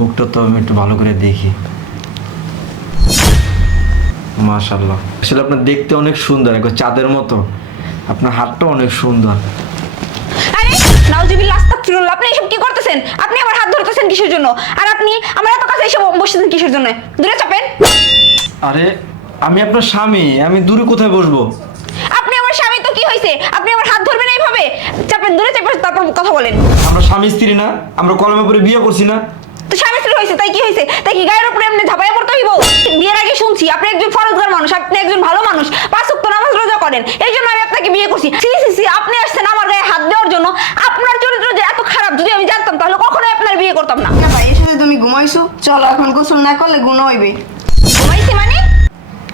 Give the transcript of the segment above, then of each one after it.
মুখটা তো আমি একটু ভালো করে দেখি। মাশাআল্লাহ, আসলে আপনার দেখতে অনেক সুন্দর, একবার চাঁদের মতো। আপনার হাতটা অনেক সুন্দর। আরে নাউজুবিল্লাহ আস্তাগফিরুল্লাহ, আপনি এসব কি করতেছেন? আপনি আমার হাত ধরতেছেন কিসের জন্য? আর আপনি আমার এত কাছে এসে বসেছেন কিসের জন্য? দূরে চাপেন। আরে আমি আপনার স্বামী, আমি দূরে কোথায় বসবো? আপনি আমার স্বামী তো কি হয়েছে? আপনি আমার হাত ধরবেন এইভাবে? চাপেন, দূরে চাপেন, তারপর কথা বলেন। আমরা স্বামী স্ত্রী না? আমরা কলমে পরে বিয়ে করছি না? তো স্বামী স্ত্রী হয়েছে তাই কি হয়েছে? তাই কি গায়ের উপরে এমনি ঝাঁপাইয়া পড়তে হইব? বিয়ের আগে শুনছি আপনি একজন ফরজগার মানুষ, আপনি একজন ভালো মানুষ, 5 ওয়াক্ত নামাজ রোজা করেন, এই জন্য আমি আপনাকে বিয়ে করছি। সি সি সি, আপনি আসছেন আমার গায়ে হাত দেওয়ার জন্য? আপনার চরিত্র যে এত খারাপ যদি আমি জানতাম তাহলে কখনোই আপনার বিয়ে করতাম না। না ভাই, এর সাথে তুমি ঘুমাইছো? চলো এখন গোসল না করলে গুণ হইবে। ঘুমাইছি মানে?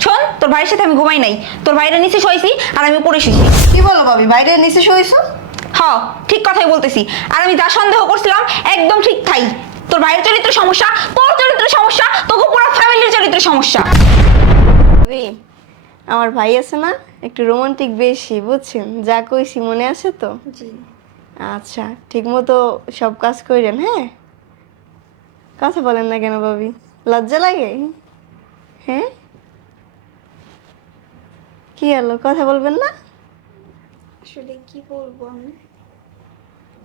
শোন, তোর ভাইয়ের সাথে আমি ঘুমাই নাই, তোর ভাইয়ের নিচে শোইছি আর আমি উপরে শুইছি। কি বলো ভাবি, বাইরে নিচে শুয়েছো? হ্যাঁ, ঠিক কথাই বলতেছি। আর আমি যা সন্দেহ করছিলাম একদম ঠিক তাই। তোর ভাইয়ের চরিত্র সমস্যা, তোর চরিত্র সমস্যা, তোকে পুরো ফ্যামিলির চরিত্র সমস্যা। ভাবি, আমার ভাই আছে না, একটু রোমান্টিক বেশি, বুঝছেন? যা কইছি মনে আছে তো? জি। আচ্ছা, ঠিক মতো সব কাজ করেন, হ্যাঁ? কথা বলেন না কেন ভাবি, লজ্জা লাগে? হ্যাঁ, কি হলো, কথা বলবেন না? আসলে কি বলবো আমি?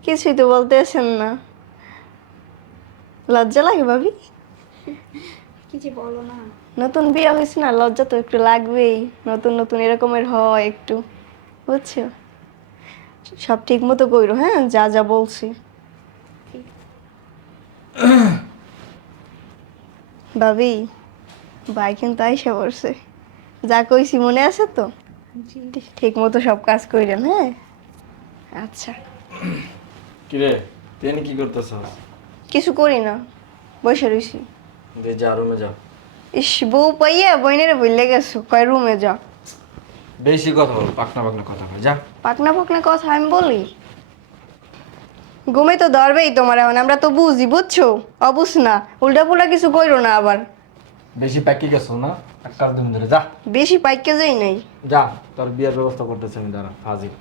কিছুই তো বলতে আসেন না, লজ্জা লাগে ভাবি? কি যে বলো না। নতুন বিয়ে হয়েছে না, লজ্জা তো একটু লাগবেই। নতুন নতুন এরকমের হয় একটু, বুঝছো? সব ঠিক মতো কইরো, হ্যাঁ, যা যা বলছি। ভাবি, ভাই কিন্তু আইসা পড়ছে, যা কইছি মনে আছে তো? ঠিক মতো সব কাজ কইরেন, হ্যাঁ? আচ্ছা। কিরে, তুই কি করতেছ? কিছু করি না, বসে রইছি। যা রুমে যা। ইস, বউ পাইয়া বইনের বললে গেছো, কয় রুমে যা। বেশি কথা বল, পাকনা পাকনা কথা বল, যা। পাকনা পাকনা কথা আমি বলি? ঘুমে তো ধরবেই তোমার, এখন আমরা তো বুঝি, বুঝছো? অবুঝ না, উল্টা পুল্টা কিছু কইরো না আবার। বেশি প্যাকি গেছো না, এক কাজ দিন ধরে যা। বেশি পাইকে যাই নাই। যা, তোর বিয়ের ব্যবস্থা করতেছে আমি, দাঁড়া হাজির।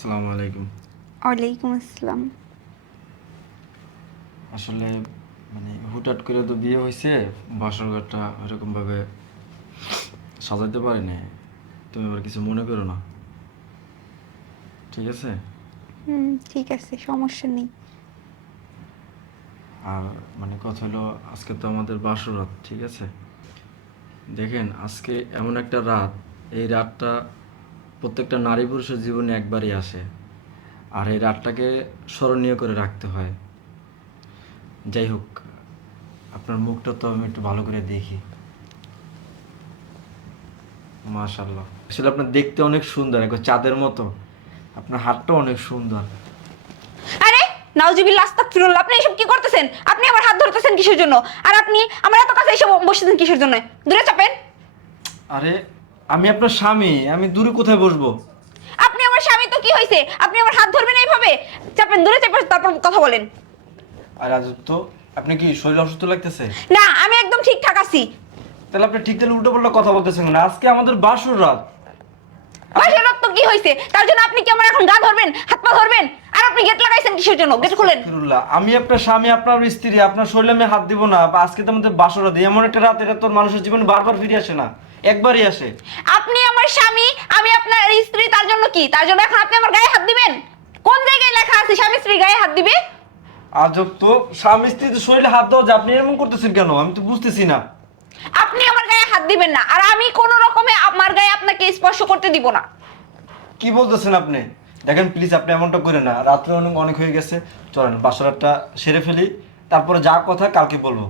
আসসালামু আলাইকুম। ওয়ালাইকুম আসসালাম। আসলে মানে হুটহাট করে তো বিয়ে হয়েছে, বাসর ঘরটা ওইরকম ভাবে সাজাতে পারিনি। তুমি আবার কিছু মনে করো না, ঠিক আছে? ঠিক আছে, সমস্যা নেই। আর মানে কথা হলো, আজকে তো আমাদের বাসর রাত, ঠিক আছে? দেখেন, আজকে এমন একটা রাত, এই রাতটা প্রত্যেকটা নারী পুরুষের জীবনে একবারই আসে, আর এই রাতটাকে স্মরণীয় করে রাখতে হয়। যাই হোক, আপনার মুখটা তো আমি একটু ভালো করে দেখি। মাশাআল্লাহ, আসলে আপনার দেখতে অনেক সুন্দর, একবার চাঁদের মতো। আপনার হাতটা অনেক সুন্দর। আরে নাউজুবিল্লাহ আস্তাগফিরুল্লাহ, আপনি এসব কি করতেছেন? আপনি আমার হাত ধরতেছেন কিসের জন্য? আর আপনি আমার এত কাছে এসে বসেছেন কিসের জন্য? দূরে চাপেন। আরে আমি আপনার স্বামী, আমি দূরে কোথায় বসবো? আপনি আমার স্বামী তো কি হয়েছে? আপনি আমার হাত ধরবেন এইভাবে? চাপেন, দূরে চাপেন, তারপর কথা বলেন। আর আজ তো আপনি কি শরীর অসুস্থ লাগতেছে? না, আমি একদম ঠিকঠাক আছি। তাহলে আপনি ঠিক তাহলে উল্টো পাল্টা কথা বলতেছেন না। আজকে আমাদের বাসর রাত। বাসার রাত তো কি হয়েছে? তার জন্য আপনি কি আমার এখন গা ধরবেন, হাত পা ধরবেন? আর আপনি গেট লাগাইছেন কিসের জন্য? গেট খুলেন। আস্তাগফিরুল্লাহ, আমি আপনার স্বামী, আপনার স্ত্রী, আপনার শরীরে আমি হাত দিব না। আজকে তো আমাদের বাসর রাত, এমন একটা রাত, এটা তোর মানুষের জীবনে বারবার ফিরে আসে না, একবারই আসে। আপনি আমার স্বামী, আমি আপনার স্ত্রী, তার জন্য কি? তার জন্য এখন আপনি আমার গায়ে হাত দিবেন? কোন জায়গায় লেখা আছে স্বামী স্ত্রী গায়ে হাত দিবে? আজব তো, স্বামী স্ত্রী তো শরীরে হাত দেওয়া যায়, আপনি এমন করতেছেন কেন? আমি তো বুঝতেছি না। আপনি আমার গায়ে হাত দিবেন না, আর আমি কোনো রকমে আমার গায়ে আপনাকে স্পর্শ করতে দিব না। কি বলতেছেন আপনি? দেখেন প্লিজ, আপনি এমনটা করেন না। রাত্রে অনেক অনেক হয়ে গেছে, চলেন বাসর রাতটা সেরে ফেলি, তারপরে যা কথা কালকে বলবো।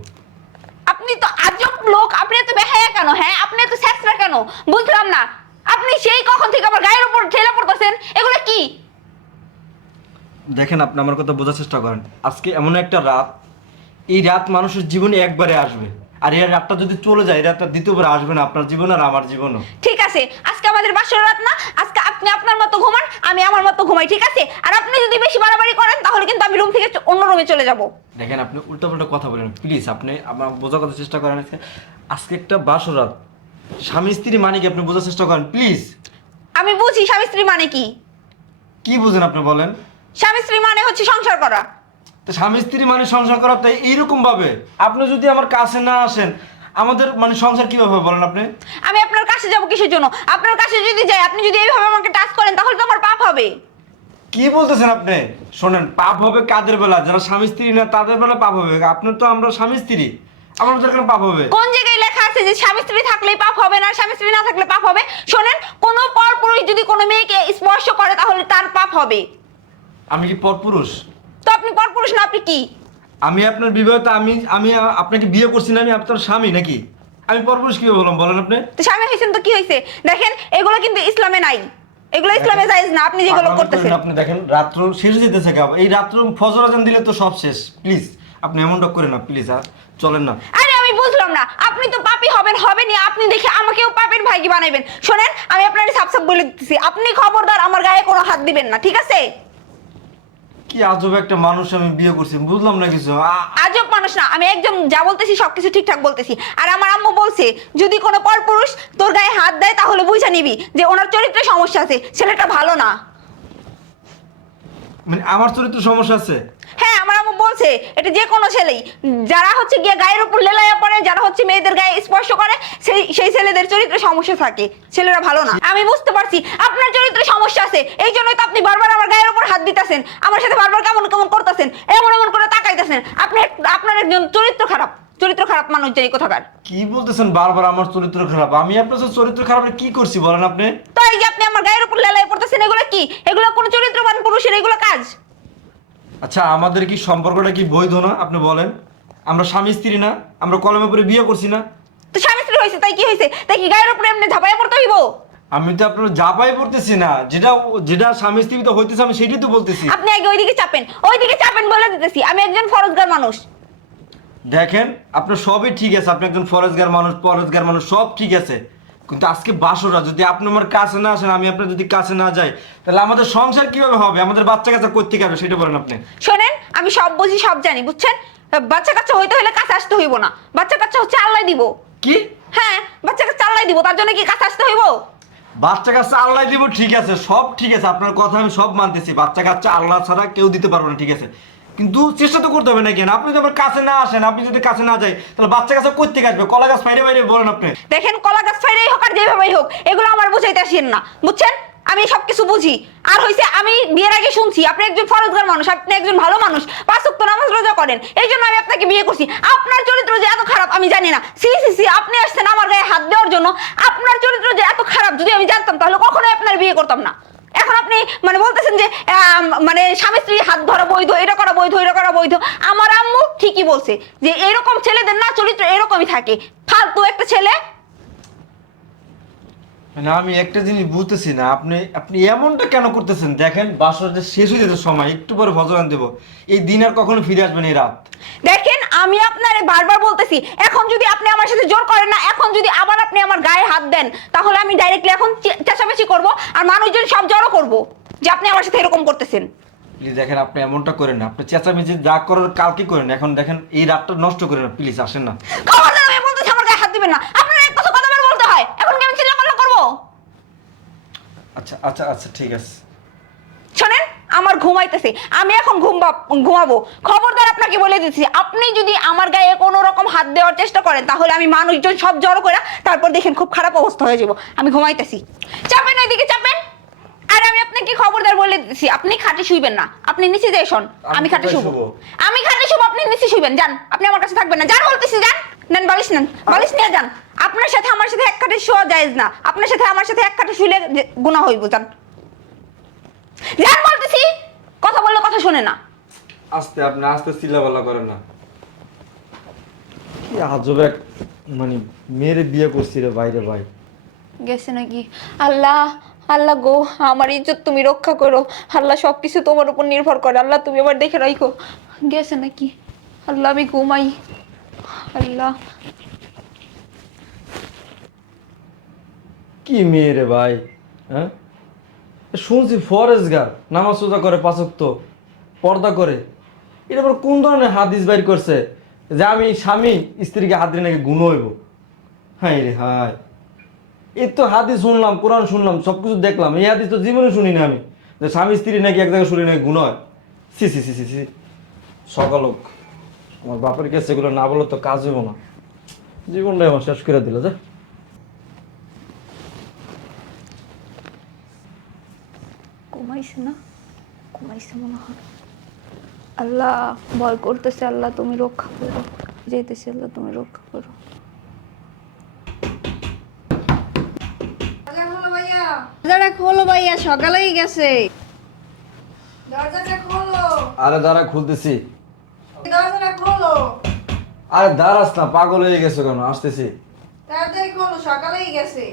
আপনি তো আজব লোক, আপনি এত বেহায়া কেন? হ্যাঁ, আপনি এত স্যাঁচরা কেন? বুঝলাম না। আপনি সেই কখন থেকে আমার গায়ের উপর ঠেলে পড়তেছেন, এগুলো কি? দেখেন, আপনি আমার কথা বোঝার চেষ্টা করেন। আজকে এমন একটা রাত, এই রাত মানুষের জীবনে একবারে আসবে, আর এই রাতটা যদি চলে যায়, এই রাতটা দ্বিতীয়বার আসবে না আপনার জীবন আর আমার জীবনও। ঠিক আছে, আজকে আমাদের বাসর রাত না, আজকে আপনি আপনার মতো ঘুমান, আমি আমার মতো ঘুমাই, ঠিক আছে? আর আপনি যদি বেশি বাড়াবাড়ি করেন তাহলে কিন্তু আমি রুম থেকে অন্য রুমে চলে যাব। দেখেন আপনি উল্টাপাল্টা কথা বলেন প্লিজ, আপনি আমার বোঝার কথা চেষ্টা করেন। আজকে একটা বাসরাত, স্বামী স্ত্রী মানে কি আপনি বোঝার চেষ্টা করেন প্লিজ। আমি বুঝি স্বামী স্ত্রী মানে কি। কি বুঝেন আপনি বলেন? স্বামী স্ত্রী মানে হচ্ছে সংসার করা। তো স্বামী স্ত্রী মানে সংসার করা, তাই এইরকম ভাবে আপনি যদি আমার কাছে না আসেন আমাদের মানে সংসার কিভাবে হবে বলেন আপনি? আমি আপনার কাছে যাব কিসের জন্য? আপনার কাছে যদি যাই, আপনি যদি এইভাবে আমাকে টাচ করেন তাহলে তো আমার পাপ হবে। কি বলতেছেন আপনি? শোনেন, পাপ হবে কাদের বেলা? যারা স্বামী স্ত্রী না তাদের বেলা পাপ হবে। আপনার তো আমরা স্বামী স্ত্রী, আমাদের কেন পাপ হবে? কোন জায়গায় লেখা আছে যে স্বামী স্ত্রী থাকলেই পাপ হবে না, স্বামী স্ত্রী না থাকলে পাপ হবে? শোনেন, কোনো পরপুরুষ যদি কোনো মেয়েকে স্পর্শ করে তাহলে তার পাপ হবে। আমি কি পরপুরুষ? তো আপনি পরপুরুষ না, আপনি কি? আমি আপনার বিবাহিত, আমি আমি আপনাকে বিয়ে করছি না, আমি আপনার স্বামী নাকি? আমি পরপুরুষ কিভাবে বললাম বলেন আপনি? তো স্বামী হয়েছেন তো কি হয়েছে? দেখেন, এগুলো কিন্তু ইসলামে নাই, এগুলো ইসলামে জায়েজ না আপনি যেগুলো করতেছেন। আপনি দেখেন রাত্র শেষ হয়ে যেতেছে, এই রাত্র ফজর আজান দিলে তো সব শেষ। প্লিজ আপনি এমনটা করেন না প্লিজ, আর চলেন না। আরে আমি বুঝলাম না, আপনি তো পাপী হবেন, হবেনই, আপনি দেখে আমাকেও পাপের ভাগী বানাইবেন। শোনেন, আমি আপনার সাফ সাফ বলে দিতেছি, আপনি খবরদার আমার গায়ে কোনো হাত দিবেন না, ঠিক আছে? কি আজব একটা মানুষ আমি বিয়ে করছি, বুঝলাম না কিছু। আজব মানুষ না, আমি একদম যা বলতেছি সবকিছু ঠিকঠাক বলতেছি। আর আমার আম্মু বলছে যদি কোনো পরপুরুষ তোর গায়ে হাত দেয় তাহলে বুঝে নিবি যে ওনার চরিত্রে সমস্যা আছে, ছেলেটা ভালো না। মানে আমার চরিত্র সমস্যা আছে? হ্যাঁ, আমার আম্মু বলছে এটা যে কোনো ছেলেই যারা হচ্ছে গিয়ে গায়ের উপর লেলাইয়া পড়ে, যারা হচ্ছে মেয়েদের গায়ে স্পর্শ করে, সেই ছেলেদের চরিত্রে সমস্যা থাকে, ছেলেরা ভালো না। আমি বুঝতে পারছি আপনার চরিত্রে সমস্যা আছে, এই জন্যই তো আপনি বারবার আমার গায়ের উপর হাত দিতেছেন, আমার সাথে বারবার কেমন কেমন করতেছেন, এমন এমন করে তাকাইতেছেন। আপনি আপনার একজন চরিত্র খারাপ, চরিত্র খারাপ মানুষ জানি কোথাকার। কি বলতেছেন বারবার আমার চরিত্র খারাপ? আমি আপনার সাথে চরিত্র খারাপ কি করছি বলেন আপনি? তো এই যে আপনি আমার গায়ের উপর লেলাইয়া পড়তেছেন, এগুলো কি? এগুলো কোনো চরিত্রবান পুরুষের এগুলো কাজ? আচ্ছা, আমাদের কি সম্পর্কটা কি বৈধ না আপনি বলেন? আমরা স্বামী স্ত্রী না? আমরা কলমে পরে বিয়ে করছি না? তো স্বামী স্ত্রী হয়েছে তাই কি হয়েছে? তাই কি গায়ের উপরে এমনি ঝাঁপাইয়া পড়তে হইব? আমি তো আপনার জাপাই পড়তেছি না, যেটা যেটা স্বামী স্ত্রী তো হইতেছে আমি সেটাই তো বলতেছি। আপনি আগে ওইদিকে চাপেন, ওইদিকে চাপেন বলে দিতেছি, আমি একজন ফরজগার মানুষ। দেখেন আপনার সবই ঠিক আছে, আপনি একজন ফরেজগার মানুষ, পরেজগার মানুষ, সব ঠিক আছে, কিন্তু আজকে বাসরা যদি আপনি আমার কাছে না আসেন, আমি আপনার যদি কাছে না যাই, তাহলে আমাদের সংসার কিভাবে হবে? আমাদের বাচ্চা কাচ্চা করতে হবে সেটা বলেন আপনি। শোনেন, আমি সব বুঝি, সব জানি, বুঝছেন? বাচ্চা কাচ্চা হইতে হলে কাছে আসতে হইব না, বাচ্চা কাচ্চা হচ্ছে আল্লাহ দিব। কি? হ্যাঁ, বাচ্চা কাচ্চা আল্লাহ দিব, তার জন্য কি কাছে আসতে হইব? বাচ্চা কাচ্চা আল্লাহ দিব, ঠিক আছে, সব ঠিক আছে, আপনার কথা আমি সব মানতেছি, বাচ্চা কাচ্চা আল্লাহ ছাড়া কেউ দিতে পারবে না, ঠিক আছে, কিন্তু চেষ্টা তো করতে হবে না কেন? আপনি যদি আমার কাছে না আসেন, আপনি যদি কাছে না যাই, তাহলে বাচ্চা কাচ্চা কই থেকে আসবে? কলা গাছ বাইরে বাইরে বলেন আপনি। দেখেন, কলা গাছ ফাইরেই হোক আর যেভাবেই হোক, এগুলো আমার বুঝাইতে আসেন না, বুঝছেন? আমি সবকিছু বুঝি। আর হইছে, আমি বিয়ের আগে শুনছি আপনি একজন ফরজগার মানুষ, আপনি একজন ভালো মানুষ, 5 ওয়াক্ত নামাজ রোজা করেন, এই জন্য আমি আপনাকে বিয়ে করছি। আপনার চরিত্র যে এত খারাপ আমি জানি না। সি সি সি, আপনি আসছেন আমার গায়ে হাত দেওয়ার জন্য। আপনার চরিত্র যে এত খারাপ যদি আমি জানতাম তাহলে কখনোই আপনার বিয়ে করতাম না। এখন আপনি মানে বলতেছেন যে মানে স্বামী স্ত্রী হাত ধরা বৈধ, এটা করা বৈধ, এটা করা বৈধ। আমার আম্মু ঠিকই বলছে যে এরকম ছেলেদের না চরিত্র এরকমই থাকে, ফালতু একটা ছেলে। মানে আমি একটা জিনিস বুঝতেছি না, আপনি আপনি এমনটা কেন করতেছেন? দেখেন বাসরটা শেষ হয়ে যেতে সময়, একটু পরে ফজরান দেব, এই দিন আর কখনো ফিরে আসবে না, এই রাত। দেখেন, আমি আপনারে বারবার বলতেছি, এখন যদি আপনি আমার সাথে জোর করেন না, এখন যদি আবার আপনি আমার গায়ে হাত দেন, তাহলে আমি ডাইরেক্টলি এখন চেঁচামেচি করব আর মানুষজন সব জড়ো করব যে আপনি আমার সাথে এরকম করতেছেন। প্লিজ দেখেন, আপনি এমনটা করেন না, আপনি চেঁচামেচি যা করার কালকে করেন, এখন দেখেন এই রাতটা নষ্ট করেন না, প্লিজ আসেন না। খবরদার, আমি বলতেছি আমার গায়ে হাত দিবেন না। আপনার এক কথা কতবার বলতে হয়? এখন কি আমি চিল্লাপাল্লা করবো? আচ্ছা আচ্ছা আচ্ছা, ঠিক আছে। শোনেন, আমার ঘুমাইতেছে, আমি এখন ঘুমাবো। খবরদার আপনাকে বলে দিচ্ছি, আপনি যদি আমার গায়ে কোনো রকম হাত দেওয়ার চেষ্টা করেন তাহলে আমি মানুষজন সব জড়ো করে তারপর দেখেন খুব খারাপ অবস্থা হয়ে যাবো। আমি ঘুমাইতেছি, চাপেন ওইদিকে চাপেন। আর আমি আপনাকে খবরদার বলে দিচ্ছি, আপনি খাটে শুইবেন না, আপনি নিচে যাই শোন। আমি খাটে শুবো, আমি খাটে শুবো, আপনি নিচে শুইবেন। যান, আপনি আমার কাছে থাকবেন না, যান বলতেছি, যান। নেন বালিশ, নেন বালিশ নিয়ে যান। আপনার সাথে আমার সাথে এক খাটে শোয়া জায়েজ না, আপনার সাথে আমার সাথে এক খাটে শুইলে গুনাহ হইব। যান, যান বলতেছি, কথা বললে কথা শোনে না। আস্তে, আপনি আস্তে চিল্লাপাল্লা করেন না। কি আজব এক মানে মেয়ের বিয়ে করছি রে বাইরে ভাই। গেছে নাকি? আল্লাহ, আল্লাহ গো, আমার ইজ্জত তুমি রক্ষা করো। আল্লাহ, সবকিছু তোমার উপর নির্ভর করে। আল্লাহ, তুমি আবার দেখে রাখো। গেছে নাকি? আল্লাহ, আমি ঘুমাই। আল্লাহ, কি মেয়ে রে ভাই, হ্যাঁ? শুনছি ফরেজগার নামাজ রোজা করে, পাঁচ ওয়াক্ত পর্দা করে। এটা আবার কোন ধরনের হাদিস বাইর করছে যে আমি স্বামী স্ত্রীকে হাত দিয়ে নাকি গুণ হইব? হাই রে হাই, এই তো হাদিস শুনলাম, কোরআন শুনলাম, সব কিছু দেখলাম, এই হাদিস তো জীবনে শুনি না আমি, যে স্বামী স্ত্রী নাকি এক জায়গায় শুনি নাকি গুণ হয়। সি সি সি সি সি, সকালক আমার বাপের কাছে এগুলো না বলে তো কাজ হইব না, জীবনটাই আমার শেষ করে দিল। যে ঘুমাইছে না? ঘুমাইছে মনে হয়। আল্লাহ, ভয় করতেছে, আল্লাহ তুমি রক্ষা করো। যেতেছে, আল্লাহ তুমি রক্ষা করো। দরজাটা খোলো ভাইয়া, সকাল হয়ে গেছে। দরজাটা খোলো, আরে দাঁড়া, খুলতেছি। দরজাটা খোলো, আরে দাঁড়াস না, পাগল হয়ে গেছো কেন? আসতেছি। তাড়াতাড়ি খোলো, সকাল হয়ে গেছে।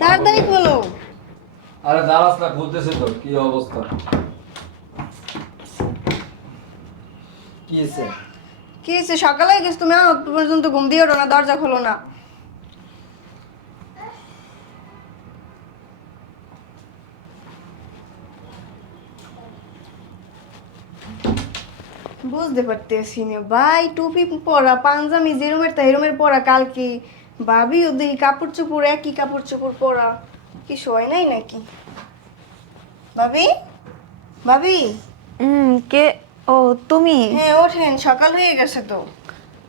তাড়াতাড়ি খোলো। আরে দাঁড়াস না, খুলতেছি তো। কি অবস্থা? কি হয়েছে? কি হয়েছে? সকাল হয়ে গেছে, তুমি আমার পর্যন্ত ঘুম দিয়ে ওঠো না, দরজা খোলো না। বুঝতে পারতেছি না ভাই, টুপি পরা, পাঞ্জাবি যেরুমের তা এরুমের পরা, কালকে ভাবি ওদের কাপড় চোপড় একই কাপড় চোপড় পরা, কি শোয় নাই নাকি? ভাবি, ভাবি, কে? ও তুমি? হ্যাঁ ওঠেন, সকাল হয়ে গেছে তো।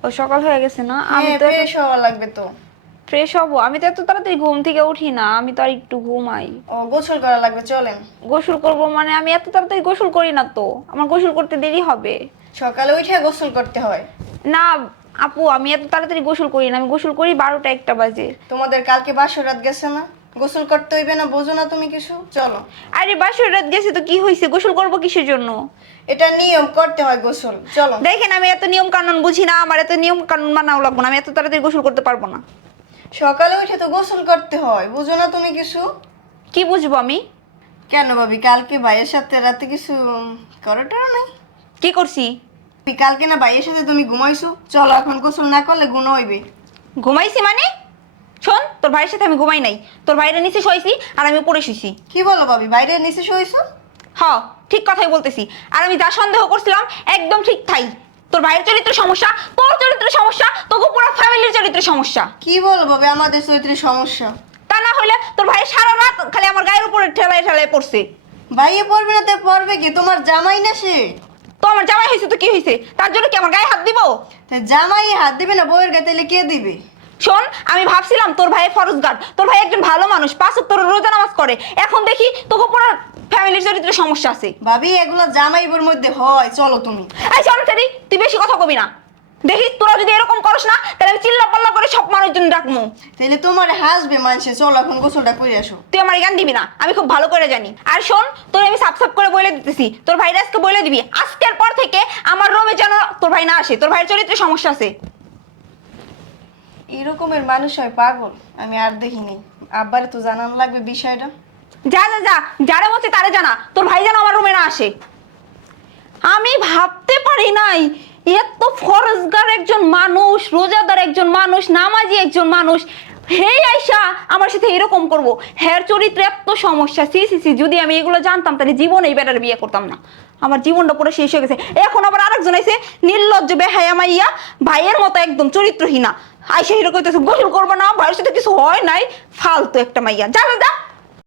ও সকাল হয়ে গেছে না? আমি হ্যাঁ, তো ফ্রেশ হওয়া লাগবে তো। ফ্রেশ হবো? আমি তো এত তাড়াতাড়ি ঘুম থেকে উঠি না, আমি তো আর একটু ঘুমাই। ও গোসল করা লাগবে, চলেন। গোসল করব মানে? আমি এত তাড়াতাড়ি গোসল করি না তো, আমার গোসল করতে দেরি হবে। সকালে উঠে গোসল করতে হয় না আপু, আমি এত তাড়াতাড়ি গোসল করি না, আমি গোসল করি 12টা 1টা বাজে। তোমাদের কালকে বাসর রাত গেছে না, গোসল করতে হইবে না? বোঝো না তুমি কিছু? চলো। আরে বাসর রাত গেছে তো কি হয়েছে, গোসল করব কিসের জন্য? এটা নিয়ম, করতে হয় গোসল, চলো। দেখেন আমি এত নিয়ম কানুন বুঝি না, আমার এত নিয়ম কানুন মানাও লাগবে না, আমি এত তাড়াতাড়ি গোসল করতে পারবো না। সকালে উঠে তো গোসল করতে হয়, বুঝো না তুমি কিছু? কি বুঝবো আমি? কেন ভাবি, কালকে ভাইয়ের সাথে রাতে কিছু করাটারও নাই? কি করছি? কালকে না ভাইয়ের সাথে তুমি ঘুমাইছো, চলো এখন গোসল না করলে গুণ হইবে। ঘুমাইছি মানে? শোন, তোর ভাইয়ের সাথে আমি ঘুমাই নাই, তোর ভাইয়ের নিচে শুয়েছি আর আমি উপরে শুয়েছি। কি বলো ভাবি, বাইরে নিচে শুয়েছো? হ, ঠিক কথাই বলতেছি। আর আমি যা সন্দেহ করছিলাম একদম ঠিক তাই। তোর ভাইয়ের চরিত্রের সমস্যা, তোর চরিত্রের সমস্যা, তোকে পুরো ফ্যামিলির চরিত্রের সমস্যা। কি বলো ভাবি, আমাদের চরিত্রের সমস্যা? তা না হলে তোর ভাই সারা রাত খালি আমার গায়ের উপরে ঠেলায় ঠেলায় পড়ছে। ভাইয়ে পড়বে না তো পড়বে কি, তোমার জামাই না সে? তো আমার জামাই হয়েছে তো কি হয়েছে, তার জন্য কি আমার গায়ে হাত দিব? তা জামাই হাত দিবে না, বউয়ের গায়ে তাহলে কে দিবে? শোন, আমি ভাবছিলাম তোর ভাই ফরজগার, তোর ভাই একজন ভালো মানুষ, 5 ওয়াক্ত রোজা নামাজ করে, এখন দেখি তোকে পুরো ফ্যামিলির চরিত্রের সমস্যা আছে। ভাবি এগুলো জামাইবের মধ্যে হয়, চলো তুমি। এই শোন টেরি, তুই বেশি কথা কবি না। দেখি তোরা যদি এরকম করস না তাহলে আমি চিল্লা পাল্লা করে সব মানুষজন ডাকবো। তাহলে তোমার হাসবে মানুষে, চলো এখন গোসলটা করে আসো। তুই আমার জ্ঞান দিবি না, আমি খুব ভালো করে জানি। আর শোন, তোর আমি সাপ সাপ করে বলে দিতেছি, তোর ভাইরা আজকে বলে দিবি আজকের পর থেকে আমার রুমে যেন তোর ভাই না আসে, তোর ভাইয়ের চরিত্রে সমস্যা আছে। এরকমের মানুষ হয় পাগল, আমি আর দেখিনি। আব্বারে তো জানানো লাগবে বিষয়টা। যা যা যা, যারা মতে তারে জানা, তোর ভাই যেন আমার রুমে না আসে। আমি ভাবতে পারি নাই এত ফরজগার একজন মানুষ, রোজাদার একজন মানুষ, নামাজি একজন মানুষ, হেই আয়সা আমার সাথে এরকম করবো। হের চরিত্রে এত সমস্যা, সি সি সি, যদি আমি এগুলো জানতাম তাহলে জীবনে এই বেটার বিয়ে করতাম না, আমার জীবনটা পুরো শেষ হয়ে গেছে। এখন আবার আরেকজন আইছে নির্লজ্জ বেহায়া মাইয়া, ভাইয়ের মতো একদম চরিত্রহীনা, আইসা হিরো কইতেছে গোসল করবো না, ভাইয়ের সাথে কিছু হয় নাই, ফালতু একটা মাইয়া। যা যা যা,